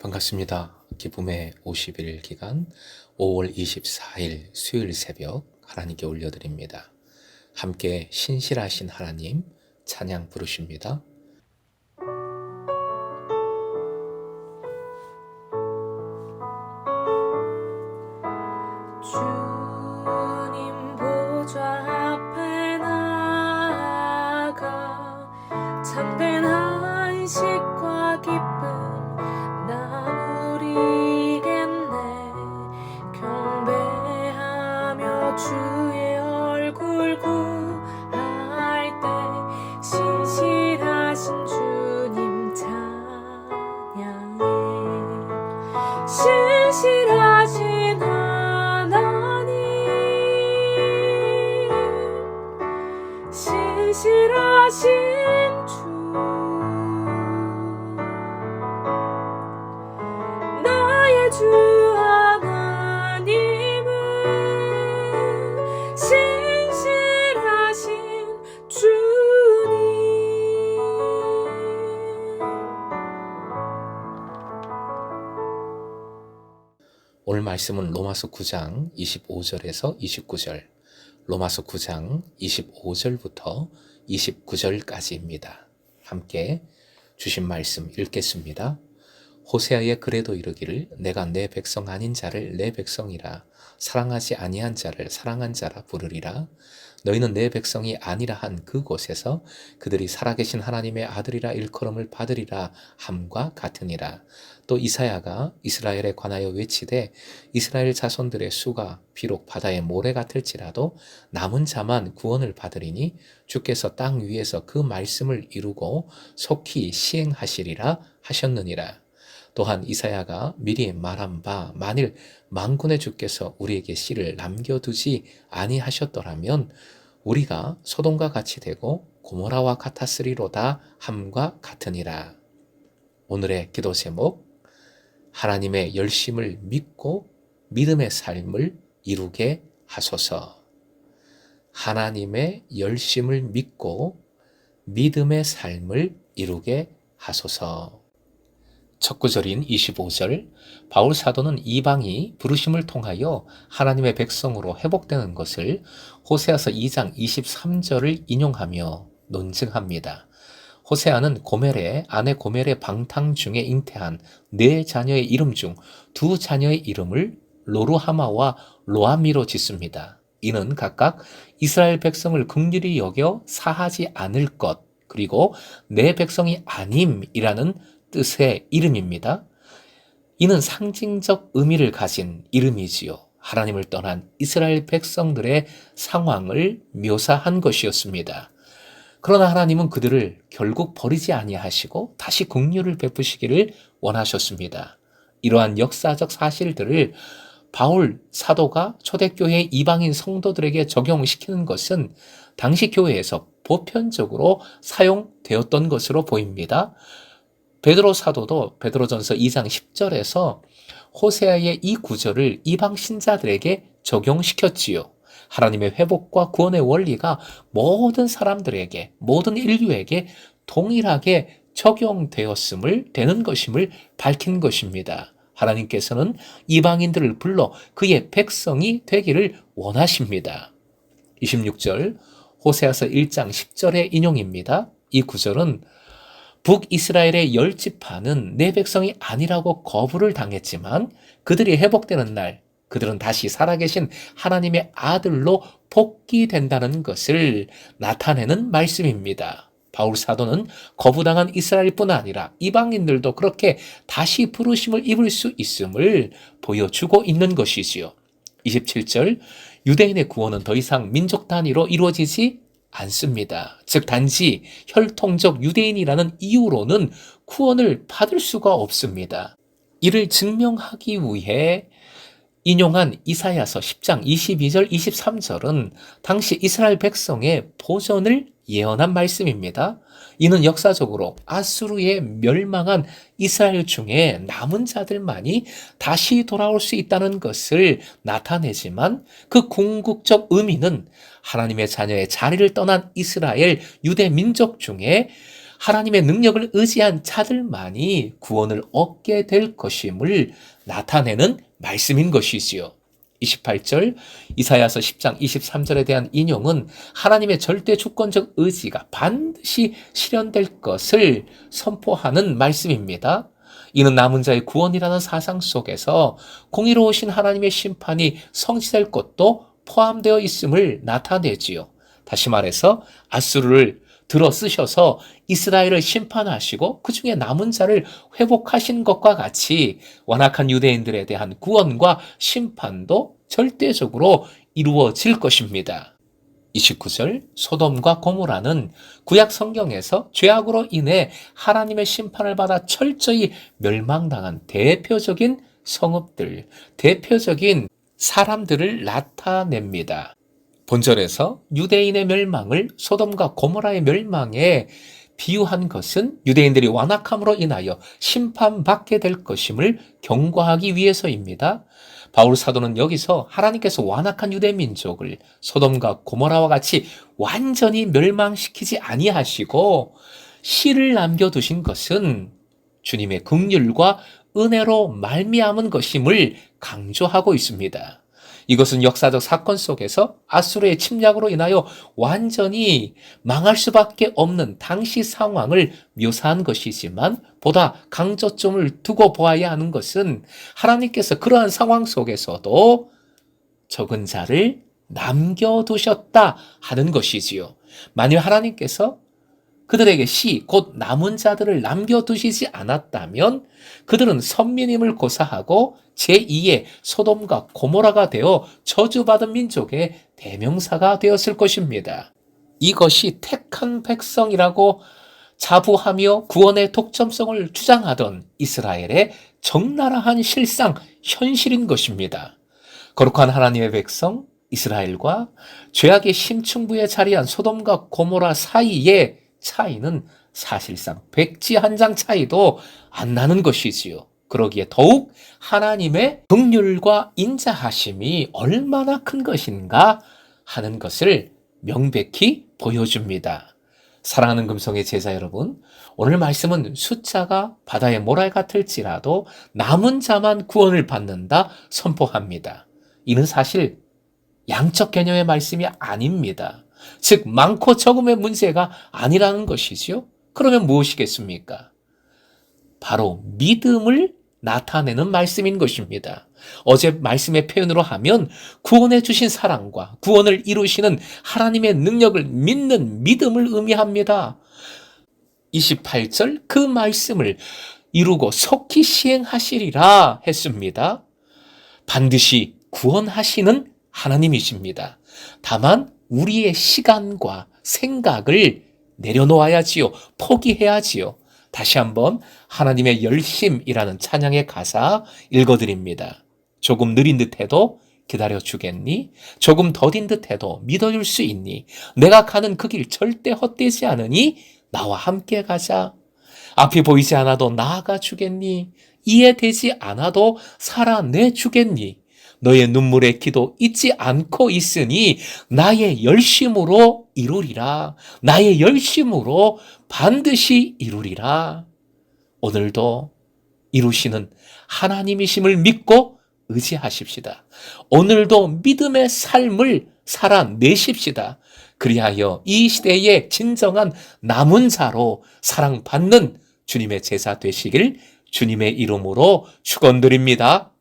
반갑습니다. 기쁨의 50일 기간 5월 24일 수요일 새벽 하나님께 올려드립니다. 함께 신실하신 하나님 찬양 부르십니다. 주님 보좌 앞에 나아가 참된 안식과 기쁨 나 누리겠네. 경배하며 주의 얼굴 구할 때 신실하신 주님 찬양해. 신실하신 신실하신 주 나의 주 하나님은 신실하신 주님. 오늘 말씀은 로마서 9장 25절에서 29절, 로마서 9장 25절부터 29절까지입니다. 함께 주신 말씀 읽겠습니다. 호세아의 글에도 이르기를 내가 내 백성 아닌 자를 내 백성이라 사랑하지 아니한 자를 사랑한 자라 부르리라. 너희는 내 백성이 아니라 한 그곳에서 그들이 살아계신 하나님의 아들이라 일컬음을 받으리라 함과 같으니라. 또 이사야가 이스라엘에 관하여 외치되 이스라엘 자손들의 수가 비록 바다의 모래 같을지라도 남은 자만 구원을 받으리니 주께서 땅 위에서 그 말씀을 이루고 속히 시행하시리라 하셨느니라. 또한 이사야가 미리 말한 바 만일 만군의 주께서 우리에게 씨를 남겨두지 아니하셨더라면 우리가 소돔과 같이 되고 고모라와 같았으리로다 함과 같으니라. 오늘의 기도 제목, 하나님의 열심을 믿고 믿음의 삶을 이루게 하소서. 하나님의 열심을 믿고 믿음의 삶을 이루게 하소서. 첫 구절인 25절, 바울 사도는 이방이 부르심을 통하여 하나님의 백성으로 회복되는 것을 호세아서 2장 23절을 인용하며 논증합니다. 호세아는 고멜의 아내 고멜의 방탕 중에 잉태한 네 자녀의 이름 중 두 자녀의 이름을 로루하마와 로아미로 짓습니다. 이는 각각 이스라엘 백성을 긍휼히 여겨 사하지 않을 것, 그리고 내 백성이 아님이라는 뜻의 이름입니다. 이는 상징적 의미를 가진 이름이지요. 하나님을 떠난 이스라엘 백성들의 상황을 묘사한 것이었습니다. 그러나 하나님은 그들을 결국 버리지 아니하시고 다시 긍휼을 베푸시기를 원하셨습니다. 이러한 역사적 사실들을 바울 사도가 초대교회 이방인 성도들에게 적용시키는 것은 당시 교회에서 보편적으로 사용되었던 것으로 보입니다. 베드로 사도도 베드로전서 2장 10절에서 호세아의 이 구절을 이방 신자들에게 적용시켰지요. 하나님의 회복과 구원의 원리가 모든 사람들에게, 모든 인류에게 동일하게 되는 것임을 밝힌 것입니다. 하나님께서는 이방인들을 불러 그의 백성이 되기를 원하십니다. 26절 호세아서 1장 10절의 인용입니다. 이 구절은 북이스라엘의 10지파는 내 백성이 아니라고 거부를 당했지만 그들이 회복되는 날 그들은 다시 살아계신 하나님의 아들로 복귀된다는 것을 나타내는 말씀입니다. 바울 사도는 거부당한 이스라엘뿐 아니라 이방인들도 그렇게 다시 부르심을 입을 수 있음을 보여주고 있는 것이지요. 27절 유대인의 구원은 더 이상 민족 단위로 이루어지지 않습니다. 즉 단지 혈통적 유대인이라는 이유로는 구원을 받을 수가 없습니다. 이를 증명하기 위해 인용한 이사야서 10장 22절 23절은 당시 이스라엘 백성의 보전을 예언한 말씀입니다. 이는 역사적으로 아수르에 멸망한 이스라엘 중에 남은 자들만이 다시 돌아올 수 있다는 것을 나타내지만 그 궁극적 의미는 하나님의 자녀의 자리를 떠난 이스라엘 유대 민족 중에 하나님의 능력을 의지한 자들만이 구원을 얻게 될 것임을 나타내는 말씀인 것이지요. 28절 이사야서 10장 23절에 대한 인용은 하나님의 절대 주권적 의지가 반드시 실현될 것을 선포하는 말씀입니다. 이는 남은 자의 구원이라는 사상 속에서 공의로우신 하나님의 심판이 성취될 것도 포함되어 있음을 나타내지요. 다시 말해서 아수르를 들어 쓰셔서 이스라엘을 심판하시고 그 중에 남은 자를 회복하신 것과 같이 완악한 유대인들에 대한 구원과 심판도 절대적으로 이루어질 것입니다. 29절 소돔과 고모라는 구약 성경에서 죄악으로 인해 하나님의 심판을 받아 철저히 멸망당한 대표적인 성읍들, 대표적인 사람들을 나타냅니다. 본절에서 유대인의 멸망을 소돔과 고모라의 멸망에 비유한 것은 유대인들이 완악함으로 인하여 심판받게 될 것임을 경고하기 위해서입니다. 바울 사도는 여기서 하나님께서 완악한 유대 민족을 소돔과 고모라와 같이 완전히 멸망시키지 아니하시고 씨를 남겨두신 것은 주님의 긍휼과 은혜로 말미암은 것임을 강조하고 있습니다. 이것은 역사적 사건 속에서 아수르의 침략으로 인하여 완전히 망할 수밖에 없는 당시 상황을 묘사한 것이지만 보다 강조점을 두고 보아야 하는 것은 하나님께서 그러한 상황 속에서도 적은 자를 남겨두셨다 하는 것이지요. 만일 하나님께서 그들에게 씨, 곧 남은 자들을 남겨두시지 않았다면 그들은 선민임을 고사하고 제2의 소돔과 고모라가 되어 저주받은 민족의 대명사가 되었을 것입니다. 이것이 택한 백성이라고 자부하며 구원의 독점성을 주장하던 이스라엘의 적나라한 실상, 현실인 것입니다. 거룩한 하나님의 백성 이스라엘과 죄악의 심층부에 자리한 소돔과 고모라 사이의 차이는 사실상 백지 한 장 차이도 안 나는 것이지요. 그러기에 더욱 하나님의 긍휼과 인자하심이 얼마나 큰 것인가 하는 것을 명백히 보여줍니다. 사랑하는 금성의 제자 여러분, 오늘 말씀은 숫자가 바다의 모래 같을지라도 남은 자만 구원을 받는다 선포합니다. 이는 사실 양적 개념의 말씀이 아닙니다. 즉 많고 적음의 문제가 아니라는 것이지요. 그러면 무엇이겠습니까? 바로 믿음을 나타내는 말씀인 것입니다. 어제 말씀의 표현으로 하면 구원해 주신 사랑과 구원을 이루시는 하나님의 능력을 믿는 믿음을 의미합니다. 28절 그 말씀을 이루고 속히 시행하시리라 했습니다. 반드시 구원하시는 하나님이십니다. 다만 우리의 시간과 생각을 내려놓아야지요. 포기해야지요. 다시 한번 하나님의 열심이라는 찬양의 가사 읽어드립니다. 조금 느린 듯해도 기다려주겠니? 조금 더딘 듯해도 믿어줄 수 있니? 내가 가는 그 길 절대 헛되지 않으니 나와 함께 가자. 앞이 보이지 않아도 나아가 주겠니? 이해되지 않아도 살아내 주겠니? 너의 눈물의 기도 잊지 않고 있으니 나의 열심으로 이루리라. 나의 열심으로 반드시 이루리라. 오늘도 이루시는 하나님이심을 믿고 의지하십시다. 오늘도 믿음의 삶을 살아내십시다. 그리하여 이 시대의 진정한 남은 자로 사랑받는 주님의 제사 되시길 주님의 이름으로 축원드립니다.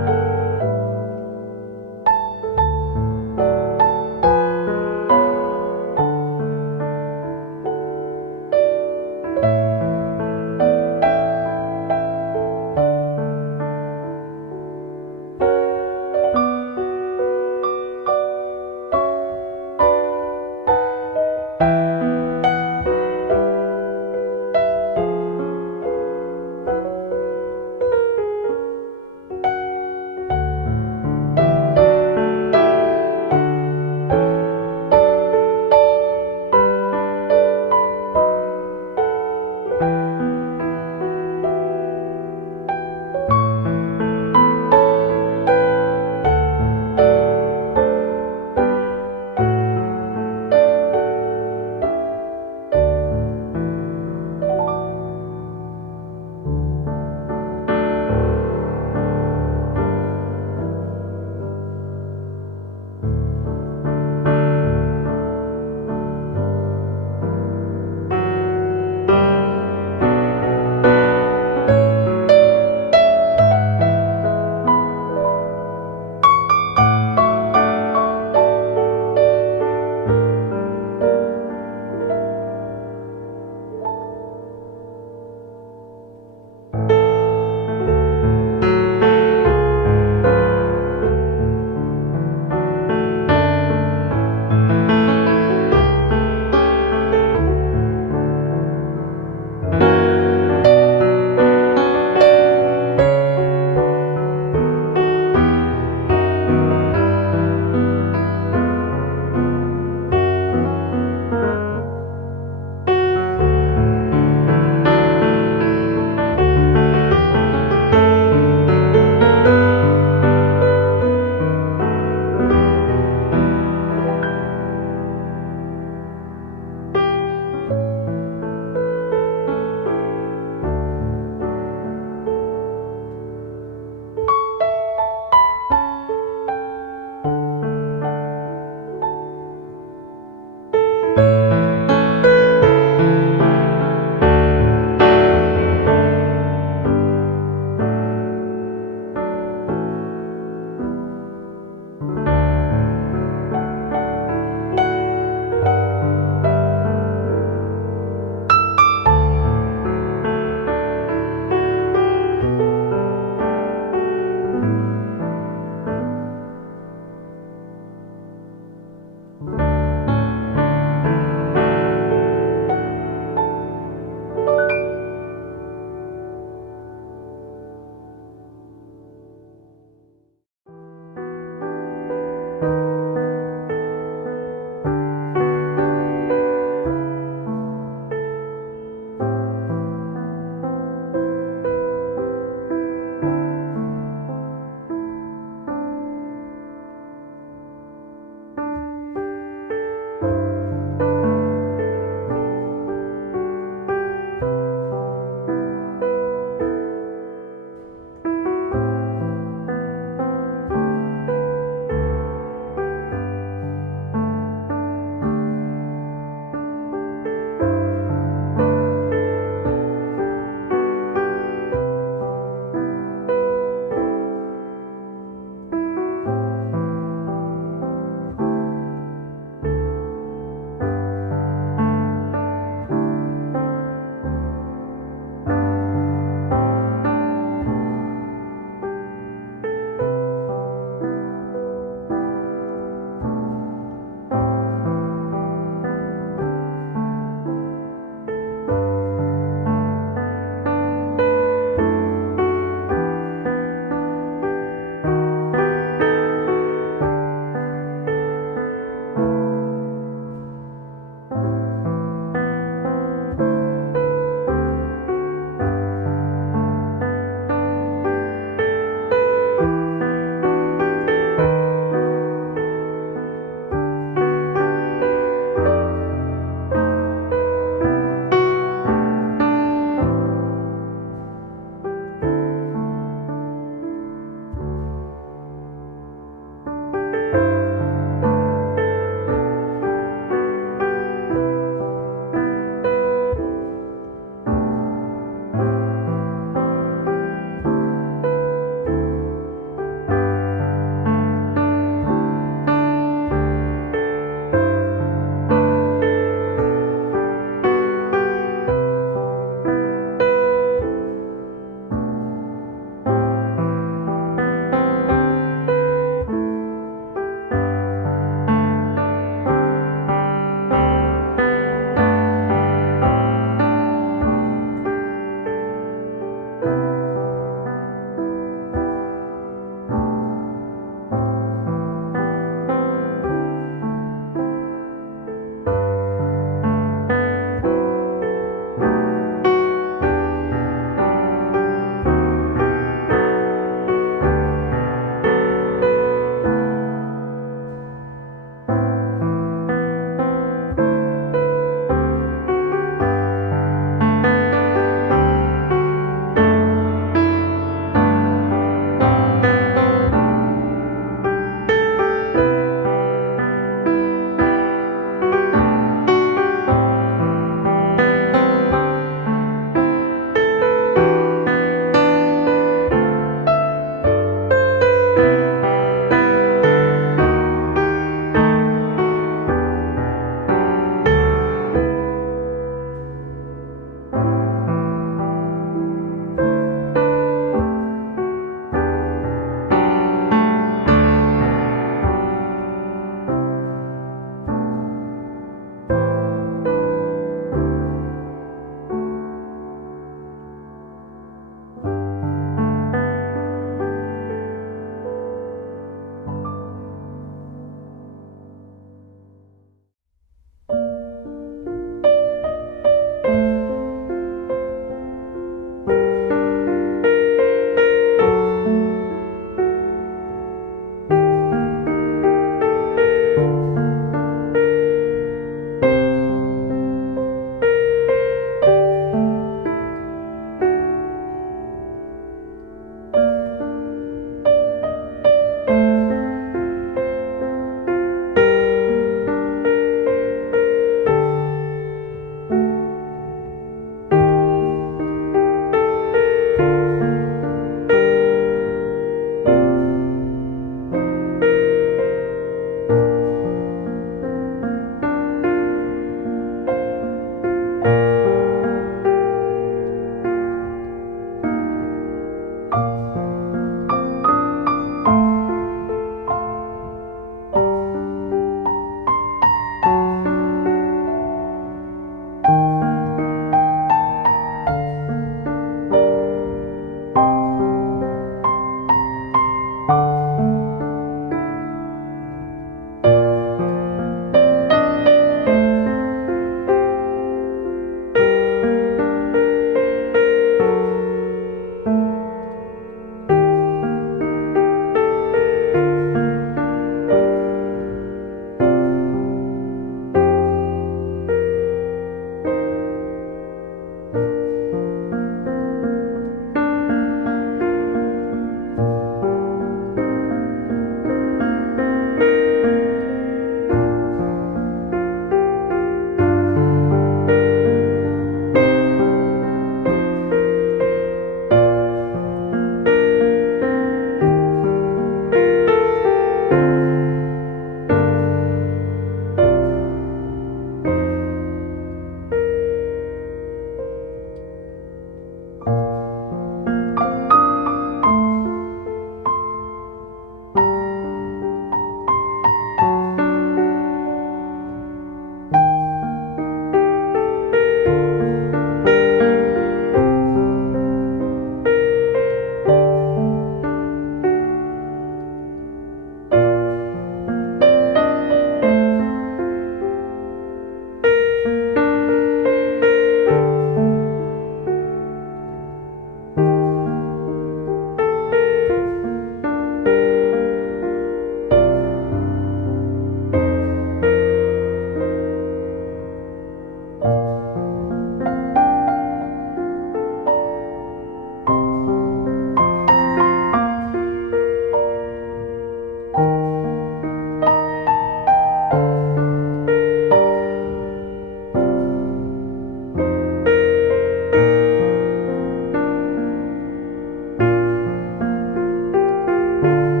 주님